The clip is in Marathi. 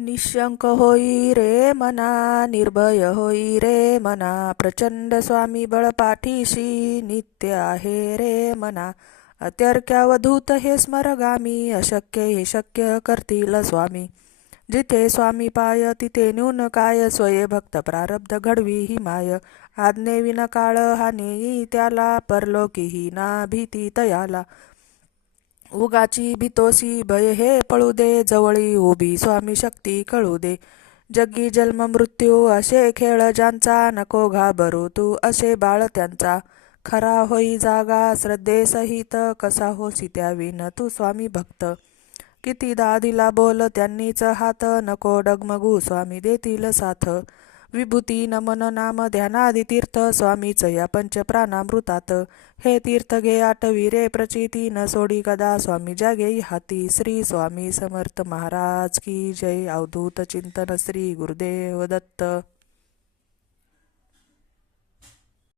निशंक होई रे मना, निर्भय होई रे मना, प्रचंड स्वामी बळपाठीशी नित्य आहे रे मना. अत्यर्क्यावधूत हे स्मरगामी, अशक्य हे शक्य करतील स्वामी. जिथे स्वामी पाय तिथे न्यून काय, स्वये भक्त प्रारब्ध घडवी ही माय. आज्ञेविन काळ हा नेई त्याला, परलोकीही ना भीती तयाला. उगाची भीतोसी भय हे पळू दे, जवळी उभी स्वामी शक्ती कळू दे. जग्गी जन्म मृत्यू असे खेळ ज्यांचा, नको घाबरू तू असे बाळ त्यांचा. खरा होई जागा श्रद्धेसहित, कसा होसी त्याविन तू स्वामी भक्त. कितीदा दिला बोल त्यांनीच हात, नको डगमगू स्वामी देतील साथ. विभूती नमन नाम ध्यानादि तीर्थ, स्वामीच या पंचप्राणामृतात. हे तीर्थ घे आठवी रे प्रचिती, न सोडी कदा स्वामी जागे हाती. श्री स्वामी समर्थ महाराज की जय. अवधूत चिंतन श्री गुरुदेव दत्त.